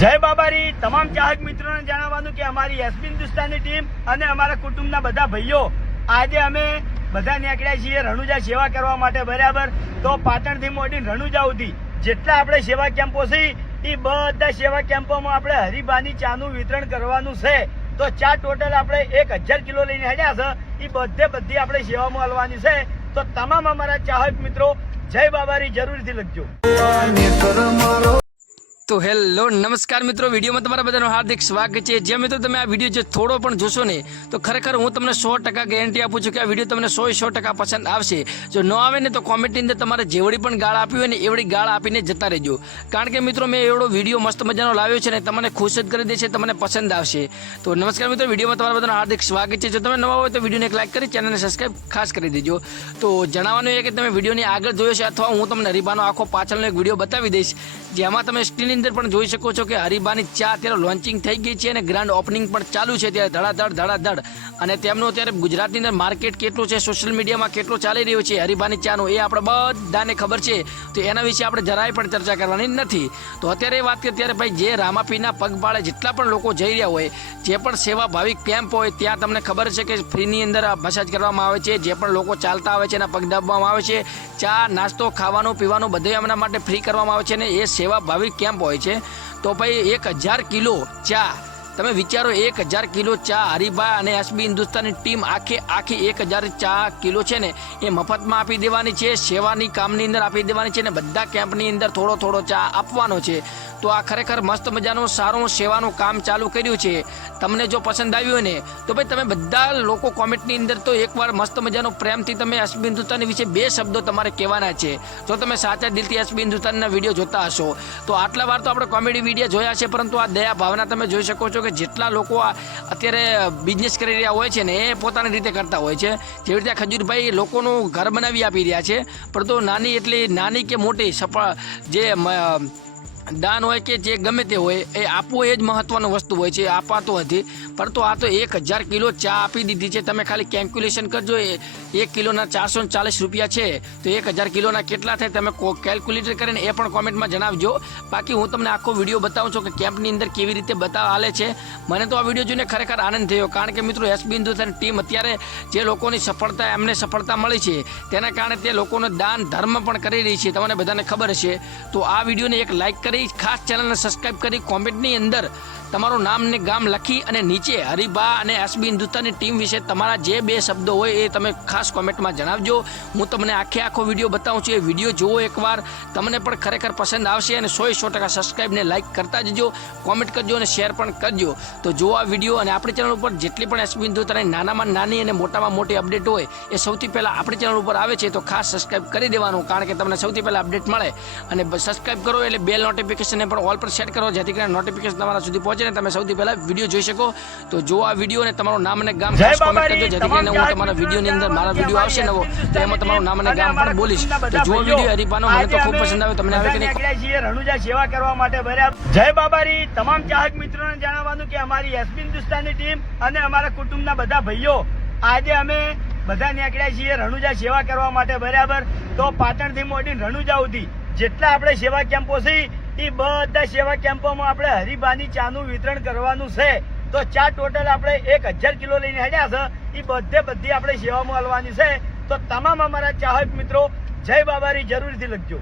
જય બાબારી તમામ ચાહક મિત્રોને જણાવવાનું કે અમારી એસબી હિન્દુસ્તાનની ટીમ અને અમારા કુટુંબના બધા ભાઈઓ આજે અમે બધા નીકળ્યા છીએ રણુજા સેવા કરવા માટે. બરાબર, તો પાટણથી મોડીને રણુજા સુધી જેટલા આપણે સેવા કેમ્પો છે એ બધા સેવા કેમ્પોમાં આપણે હરિભાની ચાનું વિતરણ કરવાનું છે. તો ચા ટોટલ આપણે 1000 કિલો લઈને હેડ્યા છે. એ બધી આપણે સેવામાં આલવાની છે. તો તમામ અમારા ચાહક મિત્રો જય બાબારી જરૂરથી લખજો. તો હેલો નમસ્કાર મિત્રો, વિડીયોમાં તમારા બધાનું હાર્દિક સ્વાગત છે. જે મિત્રો તમે આ વિડીયો જે થોડો પણ જોશો ને તો ખરેખર હું તમને 100% ગેરંટી આપું છું કે આ વિડીયો તમને 100% પસંદ આવશે. જો ન આવે ને તો કોમેન્ટની અંદર તમારે જેવડી પણ ગાળ આપી હોય ને એવડી ગાળ આપીને જતા રહેજો. કારણ કે મિત્રો મેં એવડો વિડીયો મસ્ત મજાનો લાવ્યો છે ને તમને ખુશ જ કરી દેશે, તમને પસંદ આવશે. તો નમસ્કાર મિત્રો, વિડીયોમાં તમારા બધાનું હાર્દિક સ્વાગત છે. જો તમે નવા હોય તો વિડીયોને એક લાઈક કરી ચેનલને સબસ્ક્રાઈબ ખાસ કરી દેજો. તો જણાવવાનું એ કે તમે વિડીયોની આગળ જોયો છે અથવા હું તમને હરિભાનો આખો પાછળનો એક વિડીયો બતાવી દઈશ જેમાં તમે સ્ક્રીનની અંદર પણ જોઈ શકો છો કે હરિભાની ચા અત્યારે લોન્ચિંગ થઈ ગઈ છે અને ગ્રાન્ડ ઓપનિંગ પણ ચાલુ છે. ત્યારે ધડાધડ અને તેમનું અત્યારે ગુજરાતની અંદર માર્કેટ કેટલું છે, સોશિયલ મીડિયામાં કેટલું ચાલી રહ્યું છે હરિભાની ચાનું, એ આપણે બધાને ખબર છે. તો એના વિશે આપણે જરાય પણ ચર્ચા કરવાની નથી. તો અત્યારે એ વાત કે ત્યારે ભાઈ જે રામાપીરના પગપાળે જેટલા પણ લોકો જઈ રહ્યા હોય, જે પણ સેવા ભાવિક કેમ્પ હોય ત્યાં તમને ખબર છે કે ફ્રીની અંદર મસાજ કરવામાં આવે છે. જે પણ લોકો ચાલતા આવે છે એના પગ દાબવામાં આવે છે. ચા નાસ્તો ખાવાનું પીવાનું બધું એમના માટે ફ્રી કરવામાં આવે છે ને એ સેવા ભાવિક કેમ્પ હોય છે. તો ભાઈ 1000 કિલો ચા તમે વિચારો, 1000 કિલો ચા હરિભા અને એસબી હિન્દુસ્તાનની ટીમ આખી 1000 ચા કિલો છે ને એ મફતમાં આપી દેવાની છે. સેવાની કામની અંદર આપી દેવાની છે ને બધા કેમ્પની અંદર થોડો ચા આપવાનો છે. તો આ ખરેખર મસ્ત મજાનું સારું સેવાનું કામ ચાલુ કર્યું છે. તમને જો પસંદ આવ્યું હોય ને તો ભાઈ તમે બધા લોકો કોમેન્ટની અંદર તો એકવાર મસ્ત મજાનો પ્રેમથી તમે એસબી હિન્દુસ્તાની વિશે 2 શબ્દો તમારે કહેવાના છે. જો તમે સાચા દિલથી એસબી હિન્દુસ્તાનના વિડીયો જોતા હશો તો આટલા વાર તો આપણે કોમેડી વિડીયો જોયા છે, પરંતુ આ દયા ભાવના તમે જોઈ શકો છો કે જેટલા લોકો અત્યારે બિઝનેસ કરી રહ્યા હોય છે ને એ પોતાની રીતે કરતા હોય છે. જેવી રીતે ખજૂરભાઈ લોકોનું ઘર બનાવી આપી રહ્યા છે, પરંતુ નાની એટલી નાની કે મોટી સફળ જે દાન હોય કે જે ગમે તે હોય એ આપવું એ જ મહત્વનું વસ્તુ હોય છે, અપાતો નથી. પરંતુ આ તો 1000 કિલો ચા આપી દીધી છે. તમે ખાલી કેલ્ક્યુલેશન કરજો, 1 કિલોના 440 રૂપિયા છે તો 1000 કિલોના કેટલા થાય તમે કેલ્ક્યુલેટર કરીને એ પણ કોમેન્ટમાં જણાવજો. બાકી હું તમને આખો વિડીયો બતાવું છું કે કેમ્પની અંદર કેવી રીતે હાલે છે. મને તો આ વિડીયો જોઈને ખરેખર આનંદ થયો, કારણ કે મિત્રો એસબી હિન્દુસ્તાન ટીમ અત્યારે જે લોકોની સફળતા એમને સફળતા મળી છે તેના કારણે તે લોકોનો દાન ધર્મ પણ કરી રહી છે, તમને બધાને ખબર હશે. તો આ વિડીયોને એક લાઈક કરી ખાસ ચેનલને સબસ્ક્રાઇબ કરી કોમેન્ટની અંદર તમારું નામ ને ગામ લખી અને નીચે હરિભા અને એસબી હિન્દુસ્તાનની ટીમ વિશે તમારા જે 2 શબ્દો હોય એ તમે ખાસ કોમેન્ટમાં જણાવજો. હું તમને આખો વિડીયો બતાવું છું, એ વિડીયો જુઓ એકવાર, તમને પણ ખરેખર પસંદ આવશે અને 100% સબસ્ક્રાઇબ ને લાઇક કરતા જજો, કોમેન્ટ કરજો અને શેર પણ કરજો. તો જુઓ આ વિડીયો અને આપણી ચેનલ ઉપર જેટલી પણ એસબી હિન્દુસ્તાનની નાનામાં નાની અને મોટામાં મોટી અપડેટ હોય એ સૌથી પહેલાં આપણી ચેનલ ઉપર આવે છે. તો ખાસ સબસ્ક્રાઇબ કરી દેવાનું, કારણ કે તમને સૌથી પહેલાં અપડેટ મળે. અને સબસ્ક્રાઇબ કરો એટલે બેલ નોટિફિકેશન પણ ઓલ પર સેટ કરો, જેથી કરીને નોટિફિકેશન તમારા સુધી પહોંચે ને તમે સૌથી પહેલા વિડીયો જોઈ શકો. તો જો આ વિડીયો અને તમારું નામ અને ગામ ખાસ કોમેન્ટ કરજો, જેથી કરીને હું તમારા વિડીયોની અંદર મારા વિડીયો આવશે નવો તો એમાં તમારું નામ અને ગામ પણ બોલીશ. તો જો વિડીયો હરિભાનો મને તો ખૂબ પસંદ આવ્યો, તમને આવે કે નહીં? રણુજા સેવા કરવા માટે. બરાબર, જય બાબારી તમામ ચાહક મિત્રોને જણાવવાનું કે અમારી એસબી હિન્દુસ્તાનની ટીમ અને અમારા કુટુંબના બધા ભાઈઓ આજે અમે બધા નીકળ્યા છીએ રણુજા સેવા કરવા માટે. બરાબર, તો પાટણથી મોડીને રણુજા સુધી જેટલા આપણે સેવા કેમ્પો છે એ બધા સેવા કેમ્પોમાં આપણે હરિભાની ચાનું વિતરણ કરવાનું છે. તો ચા ટોટલ આપણે 1000 કિલો લઈને હેડ્યા છે. એ બધી આપણે સેવામાં આલવાની છે. તો તમામ અમારા ચાહક મિત્રો જય બાબારી જરૂરથી લખજો.